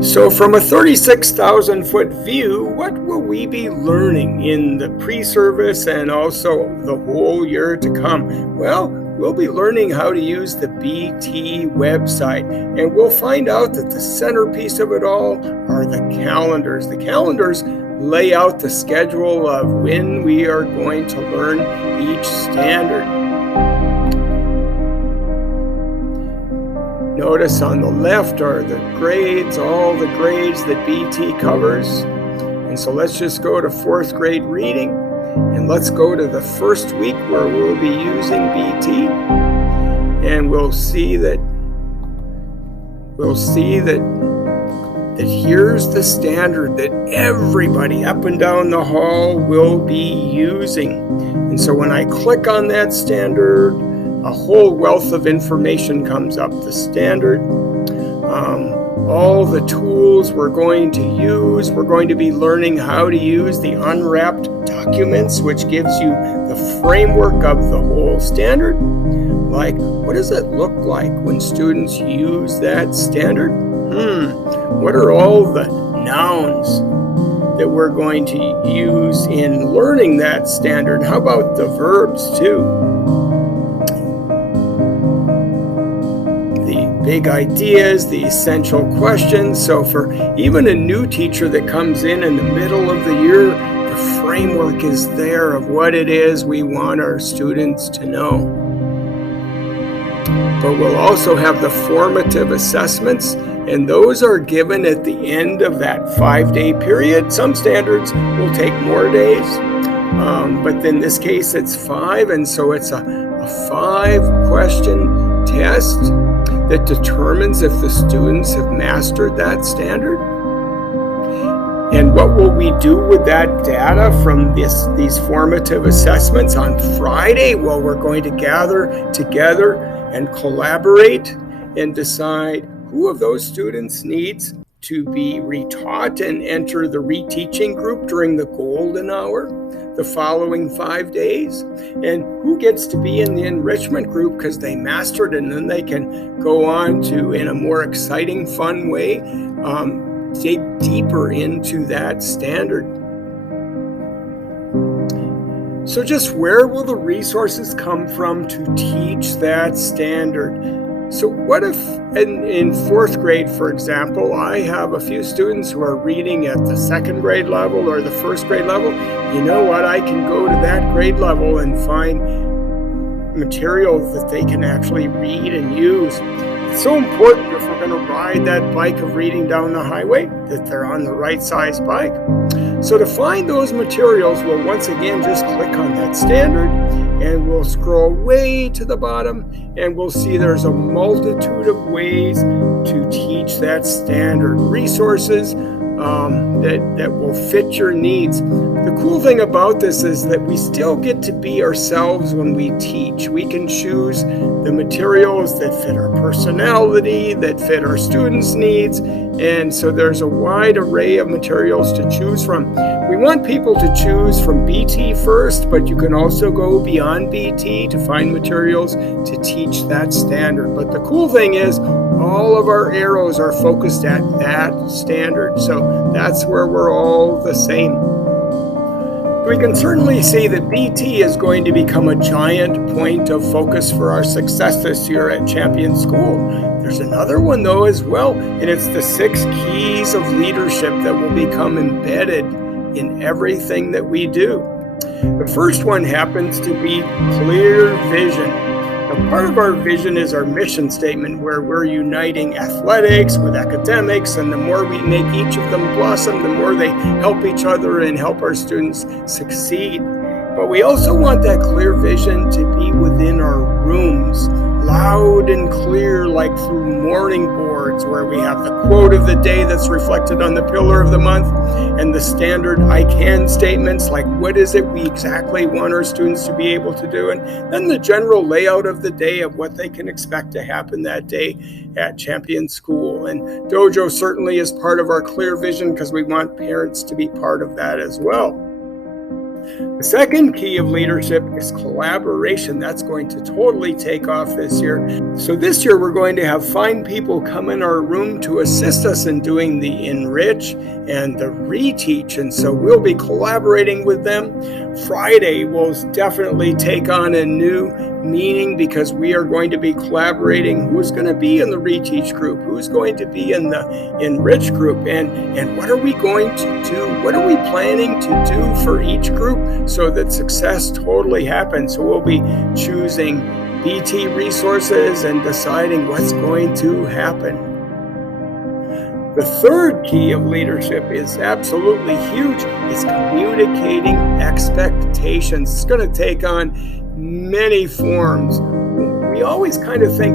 So from a 36,000 foot view, what will we be learning in the pre-service and also the whole year to come? Well, we'll be learning how to use the BT website, and we'll find out that the centerpiece of it all are the calendars. The calendars lay out the schedule of when we are going to learn each standard. Notice on the left are the grades, all the grades that BT covers. And so let's just go to fourth grade reading, and let's go to the first week where we'll be using BT. And we'll see that here's the standard that everybody up and down the hall will be using. And so when I click on that standard, a whole wealth of information comes up. The standard, all the tools we're going to use. We're going to be learning how to use the unwrapped documents, which gives you the framework of the whole standard. Like, what does it look like when students use that standard? What are all the nouns that we're going to use in learning that standard? How about the verbs too? Big ideas, the essential questions. So for even a new teacher that comes in the middle of the year, the framework is there of what it is we want our students to know. But we'll also have the formative assessments, and those are given at the end of that 5-day period. Some standards will take more days, but in this case it's 5, and so it's a 5-question test that determines if the students have mastered that standard. And what will we do with that data from these formative assessments on Friday? Well, we're going to gather together and collaborate and decide who of those students needs to be retaught and enter the reteaching group during the golden hour the following 5 days, and who gets to be in the enrichment group because they mastered it, and then they can go on to, in a more exciting, fun way, dig deeper into that standard. So just where will the resources come from to teach that standard? So what if in fourth grade, for example, I have a few students who are reading at the second grade level or the first grade level? You know what? I can go to that grade level and find materials that they can actually read and use. It's so important if we're going to ride that bike of reading down the highway that they're on the right size bike. So to find those materials, we'll once again just click on that standard, and we'll scroll way to the bottom, and we'll see there's a multitude of ways to teach that standard. Resources that will fit your needs. The cool thing about this is that we still get to be ourselves when we teach. We can choose the materials that fit our personality, that fit our students' needs, and so there's a wide array of materials to choose from. We want people to choose from BT first, but you can also go beyond BT to find materials to teach that standard. But the cool thing is, all of our arrows are focused at that standard. So that's where we're all the same. We can certainly see that BT is going to become a giant point of focus for our success this year at Champion School. There's another one though as well, and it's the 6 keys of leadership that will become embedded in everything that we do. The first one happens to be clear vision. Now, part of our vision is our mission statement, where we're uniting athletics with academics, and the more we make each of them blossom, the more they help each other and help our students succeed. But we also want that clear vision to be within our rooms, loud and clear, like through morning boards, where we have the quote of the day that's reflected on the pillar of the month, and the standard I can statements, like what is it we exactly want our students to be able to do, and then the general layout of the day of what they can expect to happen that day at Champion School. And Dojo certainly is part of our clear vision because we want parents to be part of that as well. The second key of leadership is collaboration. That's going to totally take off this year. So this year we're going to find people come in our room to assist us in doing the enrich and the reteach. And so we'll be collaborating with them. Friday will definitely take on a new meaning because we are going to be collaborating. Who's going to be in the reteach group? Who's going to be in the enrich group? And what are we going to do? What are we planning to do for each group so that success totally happens? So we'll be choosing BT resources and deciding what's going to happen. The third key of leadership is absolutely huge. It's communicating expectations. It's going to take on many forms. We always kind of think,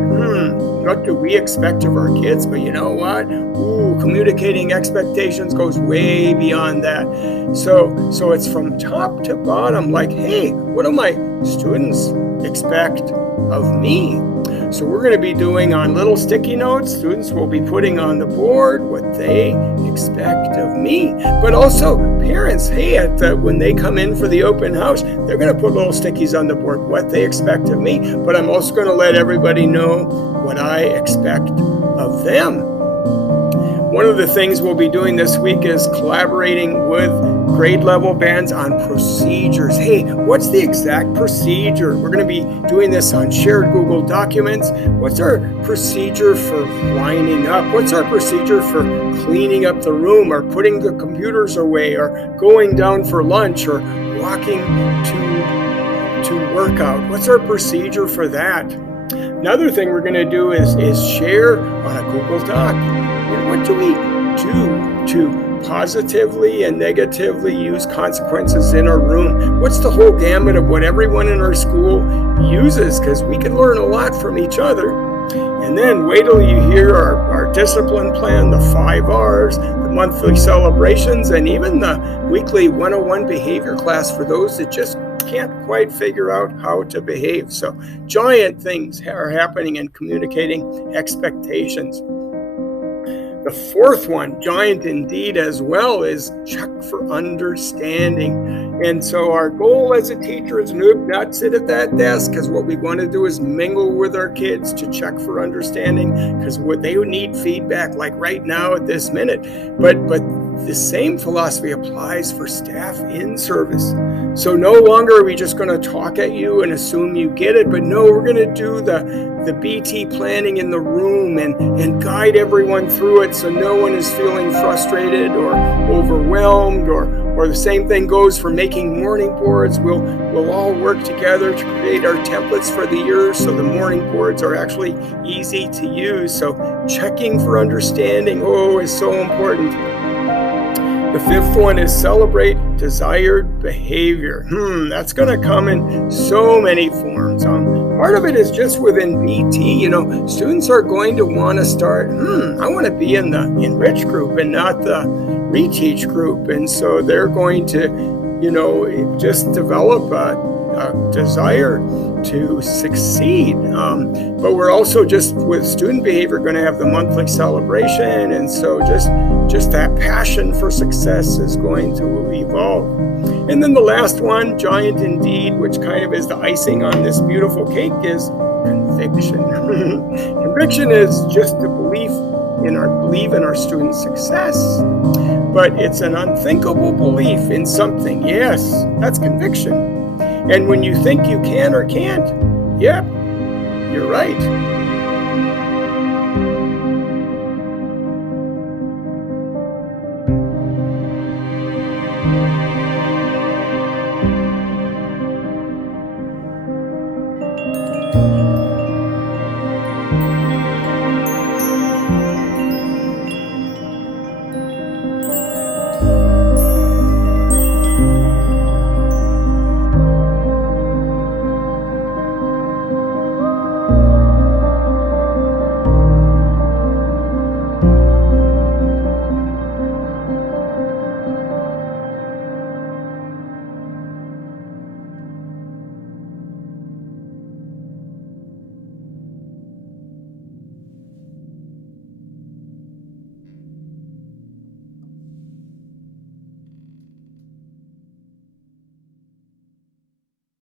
what do we expect of our kids? But you know what? Communicating expectations goes way beyond that. So it's from top to bottom, like, hey, what do my students expect of me? So we're going to be doing on little sticky notes. Students will be putting on the board what they expect of me. But also parents, hey, when they come in for the open house, they're going to put little stickies on the board, what they expect of me. But I'm also going to let everybody know what I expect of them. One of the things we'll be doing this week is collaborating with grade level bands on procedures. Hey, what's the exact procedure? We're going to be doing this on shared Google documents. What's our procedure for lining up? What's our procedure for cleaning up the room or putting the computers away or going down for lunch or walking to workout? What's our procedure for that? Another thing we're going to do is share on a Google Doc. What do we do to positively and negatively use consequences in our room? What's the whole gamut of what everyone in our school uses? Because we can learn a lot from each other. And then wait till you hear our discipline plan, the 5 R's, the monthly celebrations, and even the weekly 101 behavior class for those that just can't quite figure out how to behave. So giant things are happening in communicating expectations. The fourth one, giant indeed as well, is check for understanding. And so our goal as a teacher is not sit at that desk, because what we want to do is mingle with our kids to check for understanding, because they need feedback like right now at this minute. But the same philosophy applies for staff in service. So no longer are we just going to talk at you and assume you get it, but no, we're going to do the BT planning in the room and guide everyone through it so no one is feeling frustrated or overwhelmed, or the same thing goes for making morning boards. We'll all work together to create our templates for the year so the morning boards are actually easy to use. So checking for understanding, is so important. The fifth one is celebrate desired behavior. That's going to come in so many forms. Part of it is just within BT. Students are going to want to start, I want to be in the enrich group and not the reteach group. And so they're going to, just develop a desire to succeed. But we're also just with student behavior going to have the monthly celebration. And so just that passion for success is going to evolve. And then the last one, giant indeed, which kind of is the icing on this beautiful cake, is conviction. Conviction is just the belief in our students' success. But it's an unthinkable belief in something. Yes, that's conviction. And when you think you can or can't, you're right.